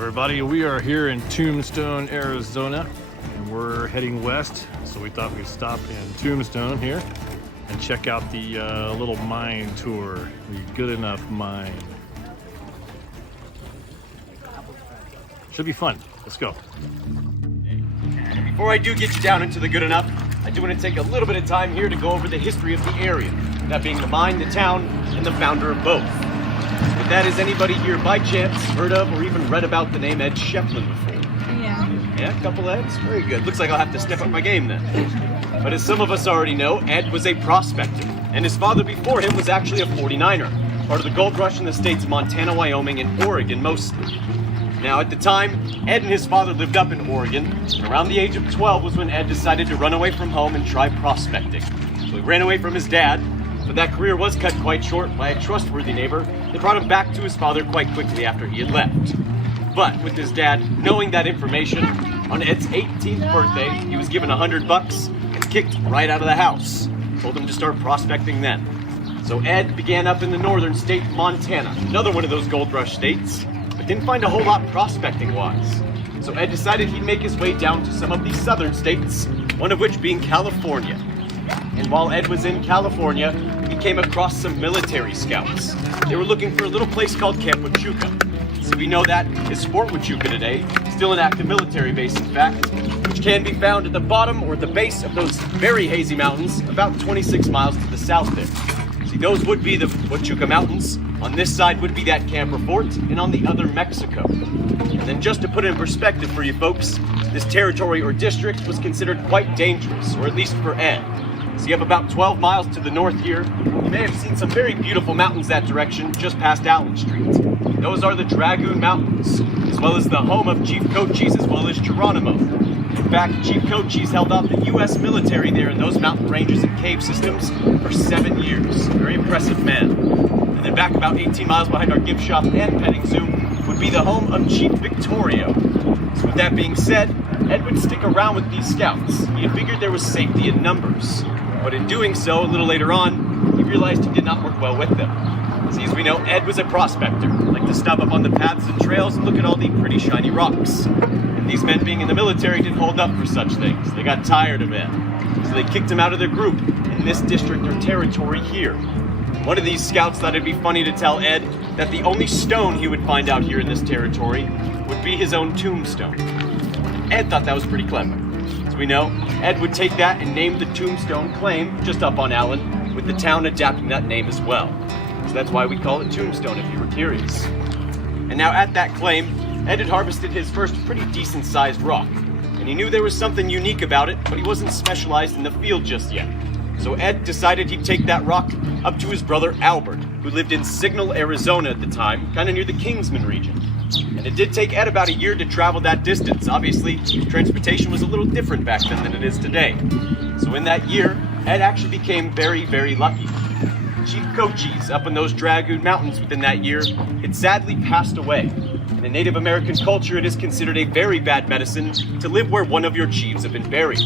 everybody, we are here in Tombstone, Arizona, and we're heading west, so we thought we'd stop in Tombstone here and check out the little mine tour, the Good Enough Mine. Should be fun. Let's go. Before I do get you down into the Good Enough, I do want to take a little bit of time here to go over the history of the area, that being the mine, the town, and the founder of both. With that, has anybody here by chance heard of or even read about the name Ed Shefflin before? Yeah, a couple Eds? Very good. Looks like I'll have to step up my game then. But as some of us already know, Ed was a prospector, and his father before him was actually a 49er, part of the gold rush in the states of Montana, Wyoming, and Oregon mostly. Now, at the time, Ed and his father lived up in Oregon, and around the age of 12 was when Ed decided to run away from home and try prospecting. So he ran away from his dad, but that career was cut quite short by a trustworthy neighbor that brought him back to his father quite quickly after he had left. But with his dad knowing that information, on Ed's 18th birthday, he was given $100 and kicked right out of the house. Told him to start prospecting then. So Ed began up in the northern state, Montana, another one of those gold rush states, but didn't find a whole lot prospecting-wise. So Ed decided he'd make his way down to some of these southern states, one of which being California. And while Ed was in California, he came across some military scouts. They were looking for a little place called Camp Huachuca. So we know that is Fort Huachuca today, still an active military base in fact, which can be found at the bottom or the base of those very hazy mountains, about 26 miles to the south there. See, those would be the Huachuca Mountains. On this side would be that camp or fort, and on the other, Mexico. And then just to put it in perspective for you folks, this territory or district was considered quite dangerous, or at least for Ed. So you have about 12 miles to the north here. You may have seen some very beautiful mountains that direction, just past Allen Street. Those are the Dragoon Mountains, as well as the home of Chief Cochise, as well as Geronimo. In fact, Chief Cochise held out the U.S. military there in those mountain ranges and cave systems for 7 years. Very impressive man. And then back about 18 miles behind our gift shop and petting zoo would be the home of Chief Victorio. So with that being said, Ed would stick around with these scouts. He had figured there was safety in numbers. But in doing so, a little later on, he realized he did not work well with them. See, as we know, Ed was a prospector, liked to stop up on the paths and trails and look at all the pretty shiny rocks. And these men being in the military didn't hold up for such things. They got tired of Ed. So they kicked him out of their group in this district or territory here. One of these scouts thought it'd be funny to tell Ed that the only stone he would find out here in this territory would be his own tombstone. Ed thought that was pretty clever. As we know, Ed would take that and name the Tombstone claim just up on Allen, with the town adapting that name as well. So that's why we call it Tombstone if you were curious. And now at that claim, Ed had harvested his first pretty decent sized rock. And he knew there was something unique about it, but he wasn't specialized in the field just yet. So Ed decided he'd take that rock up to his brother Albert, who lived in Signal, Arizona at the time, kind of near the Kingsman region. And it did take Ed about a year to travel that distance. Obviously, transportation was a little different back then than it is today. So in that year, Ed actually became very, very lucky. Chief Cochise up in those Dragoon Mountains within that year had sadly passed away. And in Native American culture, it is considered a very bad medicine to live where one of your chiefs have been buried.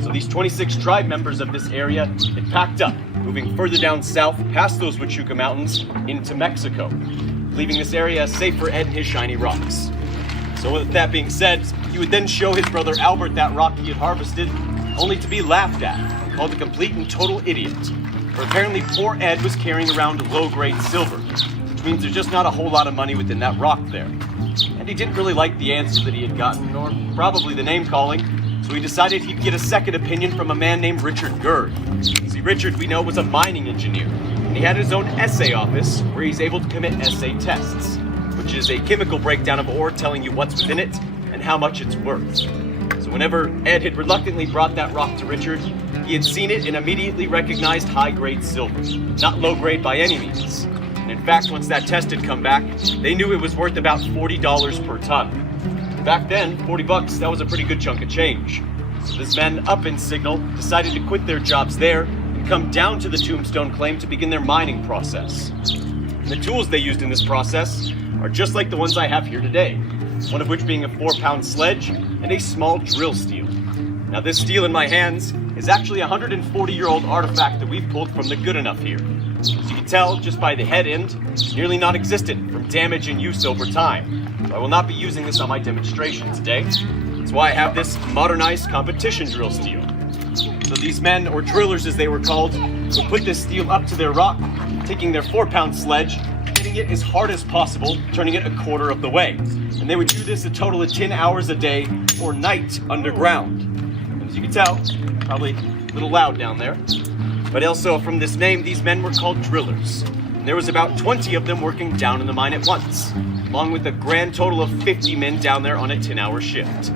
So these 26 tribe members of this area had packed up, moving further down south past those Huachuca Mountains into Mexico, leaving this area safe for Ed and his shiny rocks. So with that being said, he would then show his brother Albert that rock he had harvested, only to be laughed at and called a complete and total idiot. For apparently poor Ed was carrying around low-grade silver, which means there's just not a whole lot of money within that rock there. And he didn't really like the answer that he had gotten, or probably the name-calling, so he decided he'd get a second opinion from a man named Richard Gerd. See, Richard, we know, was a mining engineer, and he had his own assay office where he's able to commit assay tests, which is a chemical breakdown of ore telling you what's within it and how much it's worth. So whenever Ed had reluctantly brought that rock to Richard, he had seen it and immediately recognized high-grade silver, not low-grade by any means. And in fact, once that test had come back, they knew it was worth about $40 per ton. Back then, $40, that was a pretty good chunk of change. So this men up in Signal decided to quit their jobs there and come down to the Tombstone claim to begin their mining process. And the tools they used in this process are just like the ones I have here today, one of which being a 4-pound sledge and a small drill steel. Now this steel in my hands is actually a 140-year-old artifact that we've pulled from the Good Enough here. So you can can tell just by the head end, it's nearly non-existent from damage and use over time. So I will not be using this on my demonstration today. That's why I have this modernized competition drill steel. So these men, or drillers as they were called, would put this steel up to their rock, taking their 4-pound sledge, hitting it as hard as possible, turning it a quarter of the way. And they would do this a total of 10 hours a day or night underground. And as you can tell, probably a little loud down there. But also from this name, these men were called drillers. And there was about 20 of them working down in the mine at once, along with a grand total of 50 men down there on a 10-hour shift.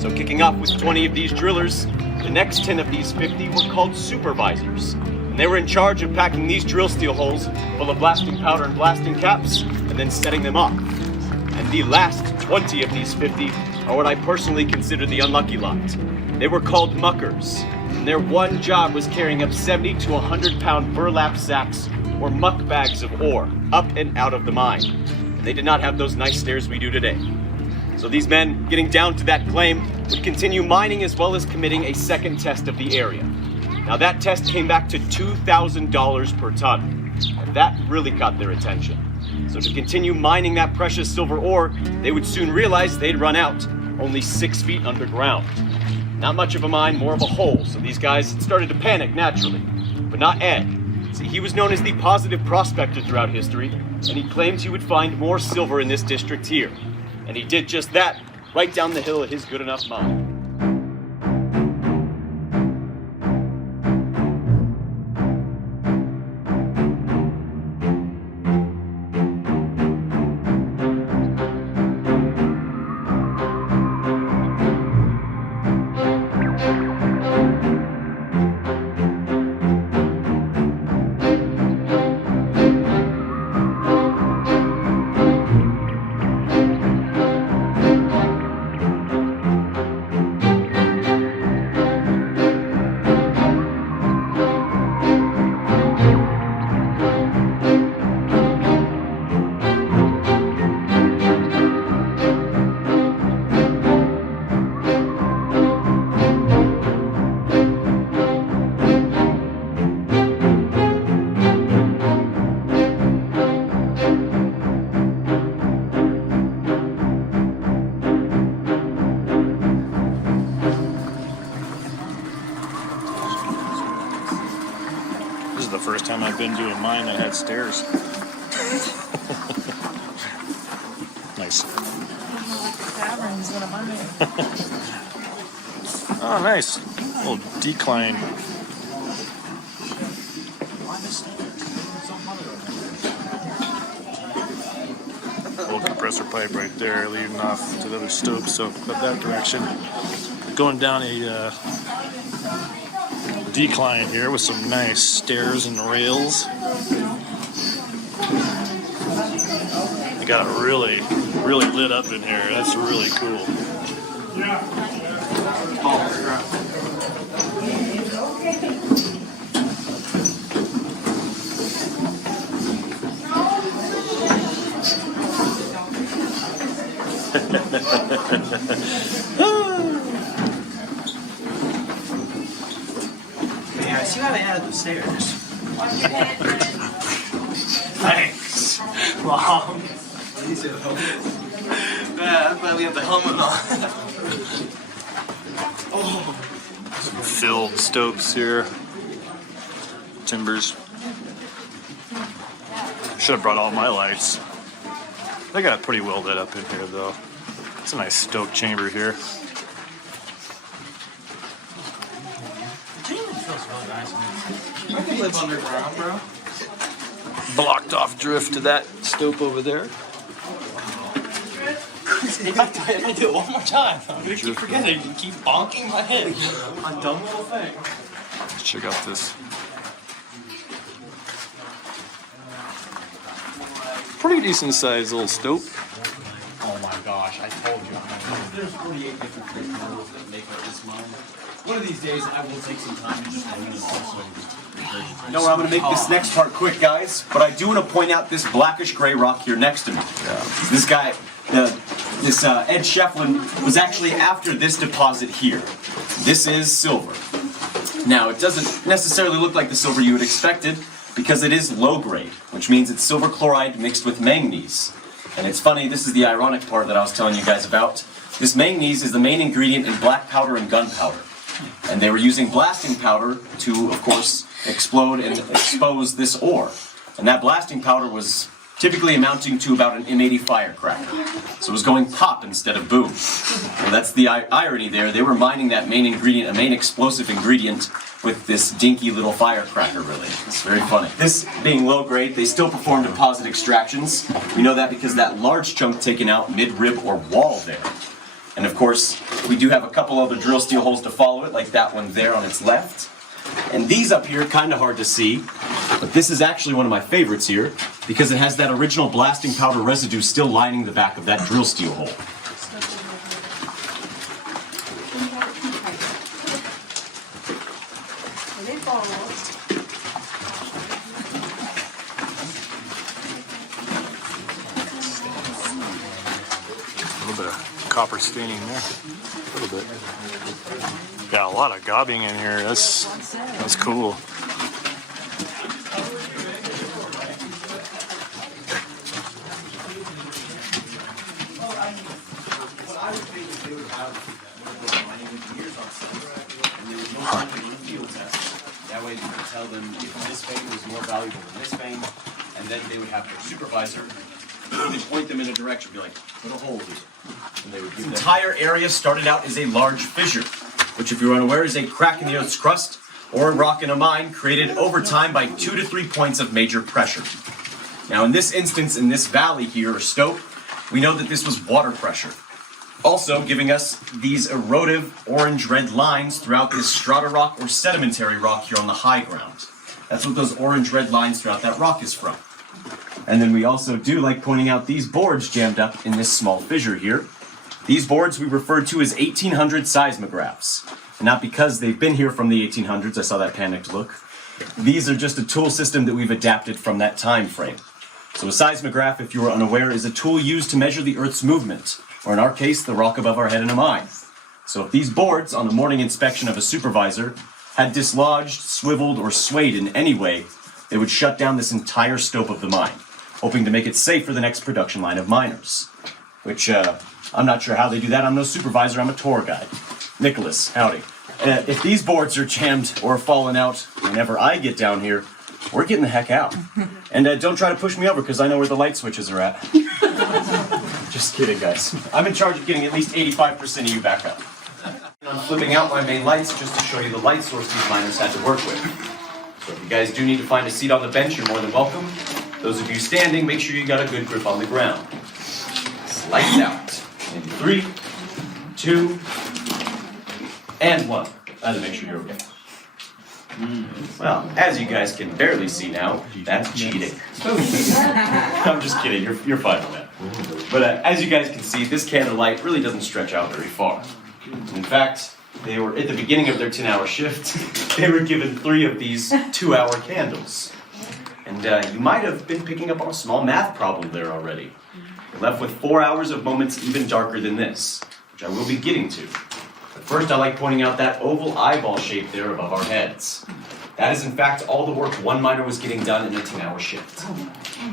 So kicking off with 20 of these drillers, the next 10 of these 50 were called supervisors. And they were in charge of packing these drill steel holes full of blasting powder and blasting caps, and then setting them off. And the last 20 of these 50 are what I personally consider the unlucky lot. They were called muckers. And their one job was carrying up 70 to 100-pound burlap sacks or muck bags of ore up and out of the mine. And they did not have those nice stairs we do today. So these men, getting down to that claim, would continue mining as well as committing a second test of the area. Now that test came back to $2,000 per ton, and that really caught their attention. So to continue mining that precious silver ore, they would soon realize they'd run out, only 6 feet underground. Not much of a mine, more of a hole, so these guys started to panic naturally. But not Ed. See, he was known as the positive prospector throughout history, and he claimed he would find more silver in this district here. And he did just that, right down the hill at his good enough mine. This is the first time I've been to a mine that had stairs. Nice. Oh, nice. Little decline. Little compressor pipe right there leading off to the other stope, so up that direction. Going down a decline here with some nice stairs and rails. They got it really lit up in here. That's really cool. Yeah, I see why they added the stairs. Thanks, Mom. Man, I'm glad we have the helmet on. Oh. Some filled stopes here. Timbers. Should have brought all my lights. They got it pretty well lit up in here though. It's a nice stoke chamber here. I can live underground, bro. Blocked off drift to that stope over there. If I do it one more time, I'm gonna keep forgetting and keep bonking my head on dumb little thing. Let's check out this. Pretty decent sized little stope. Oh my gosh, I told you. There's 48 different technologies that make up this mine. One of these days, I will take some time and just learn them also. You know what, I'm going to make this next part quick, guys, but I do want to point out this blackish gray rock here next to me. This guy, this Ed Shefflin, was actually after this deposit here. This is silver. Now, it doesn't necessarily look like the silver you would expected, because it is low grade, which means it's silver chloride mixed with manganese. And it's funny, this is the ironic part that I was telling you guys about. This manganese is the main ingredient in black powder and gunpowder. And they were using blasting powder to, of course, explode and expose this ore. And that blasting powder was typically amounting to about an M80 firecracker. So it was going pop instead of boom. Well, that's the irony there. They were mining that main ingredient, a main explosive ingredient, with this dinky little firecracker, really. It's very funny. This being low grade, they still perform deposit extractions. We know that because that large chunk taken out mid-rib or wall there. And of course, we do have a couple other drill steel holes to follow it, like that one there on its left. And these up here, kind of hard to see, but this is actually one of my favorites here, because it has that original blasting powder residue still lining the back of that drill steel hole. A little bit of copper staining there. A little bit. Yeah, a lot of gobbing in here. That's cool. That way they could tell them if this vein was more valuable than this vein, and then they would have their supervisor really point them in a direction, be like, put a hole here. And they would give the entire area started out as a large fissure, which if you're unaware is a crack in the Earth's crust or a rock in a mine created over time by 2 to 3 points of major pressure. Now in this instance, in this valley here, or stope, we know that this was water pressure. Also giving us these erodive orange-red lines throughout this strata rock or sedimentary rock here on the high ground. That's what those orange-red lines throughout that rock is from. And then we also do like pointing out these boards jammed up in this small fissure here. These boards we refer to as 1800 seismographs. And not because they've been here from the 1800s, I saw that panicked look. These are just a tool system that we've adapted from that time frame. So a seismograph, if you are unaware, is a tool used to measure the Earth's movement, or in our case, the rock above our head in a mine. So if these boards, on the morning inspection of a supervisor, had dislodged, swiveled, or swayed in any way, they would shut down this entire stope of the mine, hoping to make it safe for the next production line of miners. Which, I'm not sure how they do that. I'm no supervisor, I'm a tour guide. Nicholas, howdy. If these boards are jammed or falling out whenever I get down here, we're getting the heck out. And don't try to push me over, because I know where the light switches are at. Just kidding, guys. I'm in charge of getting at least 85% of you back up. I'm flipping out my main lights just to show you the light source these miners had to work with. So if you guys do need to find a seat on the bench, you're more than welcome. Those of you standing, make sure you got a good grip on the ground. Lights out. In 3, 2, and 1. I had to make sure you're okay. Well, as you guys can barely see now, that's cheating. I'm just kidding, you're fine with that. But as you guys can see, this candlelight really doesn't stretch out very far. In fact, they were at the beginning of their 10-hour shift, they were given 3 of these 2-hour candles. And you might have been picking up on a small math problem there already. You're left with 4 hours of moments even darker than this, which I will be getting to. But first I like pointing out that oval eyeball shape there above our heads. That is in fact all the work one miner was getting done in a 10-hour shift.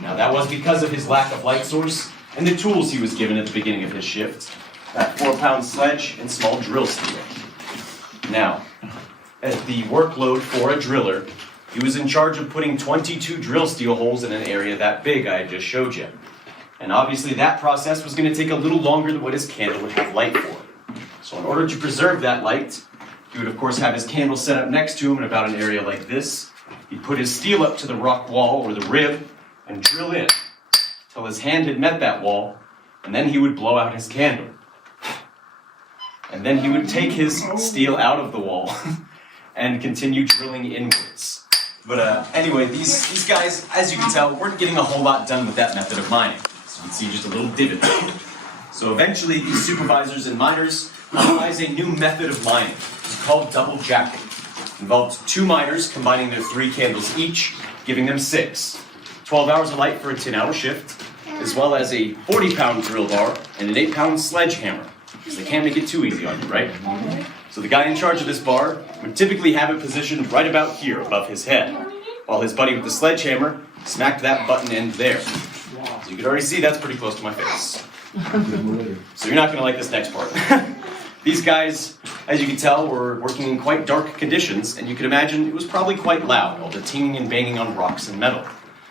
Now that was because of his lack of light source and the tools he was given at the beginning of his shift. That 4-pound sledge and small drill steel. Now, as the workload for a driller, he was in charge of putting 22 drill steel holes in an area that big I had just showed you. And obviously that process was going to take a little longer than what his candle would have light for. So in order to preserve that light, he would of course have his candle set up next to him in about an area like this. He'd put his steel up to the rock wall or the rib and drill in till his hand had met that wall, and then he would blow out his candle. And then he would take his steel out of the wall and continue drilling inwards. But anyway, these guys, as you can tell, weren't getting a whole lot done with that method of mining. So you can see just a little divot there. So eventually these supervisors and miners utilize a new method of mining. It's called double jacking. It involves 2 miners combining their 3 candles each, giving them 6. 12 hours of light for a 10-hour shift, as well as a 40-pound drill bar and an 8-pound sledgehammer. Because they can't make it too easy on you, right? So the guy in charge of this bar would typically have it positioned right about here above his head. while his buddy with the sledgehammer smacked that button end there. So you can already see that's pretty close to my face. So you're not going to like this next part. These guys, as you can tell, were working in quite dark conditions, and you can imagine it was probably quite loud, all the tinging and banging on rocks and metal.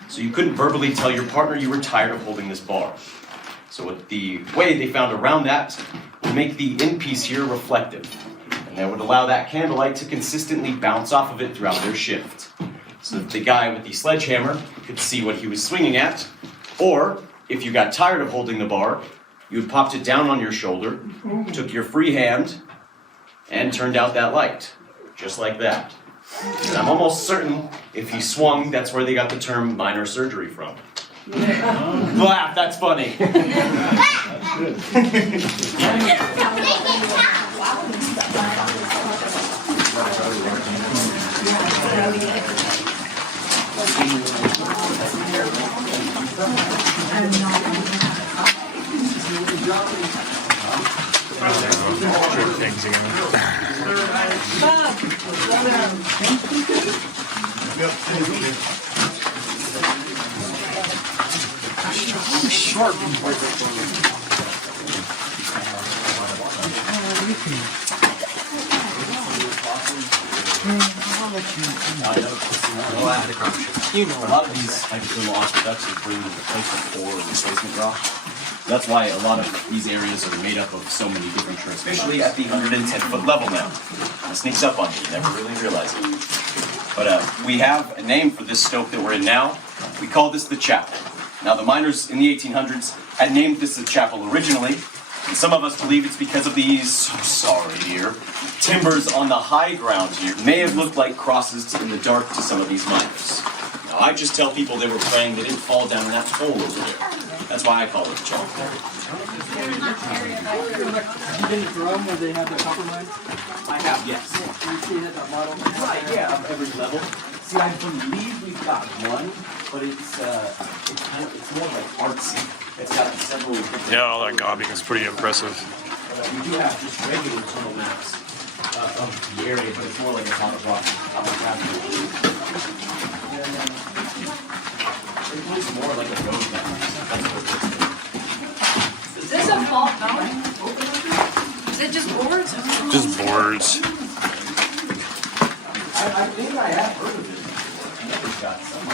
So you couldn't verbally tell your partner you were tired of holding this bar. So the way they found around that would make the end piece here reflective, and that would allow that candlelight to consistently bounce off of it throughout their shift. So that the guy with the sledgehammer could see what he was swinging at, or if you got tired of holding the bar, you had popped it down on your shoulder, took your free hand, and turned out that light. Just like that. And I'm almost certain if he swung, that's where they got the term minor surgery from. Laugh, that's funny. Things again. A lot of these hydrothermal aqueducts are bringing replacement core or replacement rock. That's why a lot of these areas are made up of so many different tracks, especially at the 110-foot level now. It sneaks up on you, you never really realize it. But we have a name for this stope that we're in now. We call this the chapel. Now the miners in the 1800s had named this the chapel originally, and some of us believe it's because of these, sorry here, timbers on the high ground here may have looked like crosses in the dark to some of these miners. Now I just tell people they were praying they didn't fall down in that hole over there. That's why I call it the chapel. You been to Rome where they have the copper mines? I have, yes. You see that model? Right, yeah, of every level. See, I believe we've got one, but it's more like artsy. It's got several different. Yeah, all that gobbing is pretty impressive. We do have just regular tunnel maps of the area, but it's more like a top of rock. It looks more like a road map. Is this a fault mountain? Is it just boards? Just boards. I think I have heard of it. I never got some.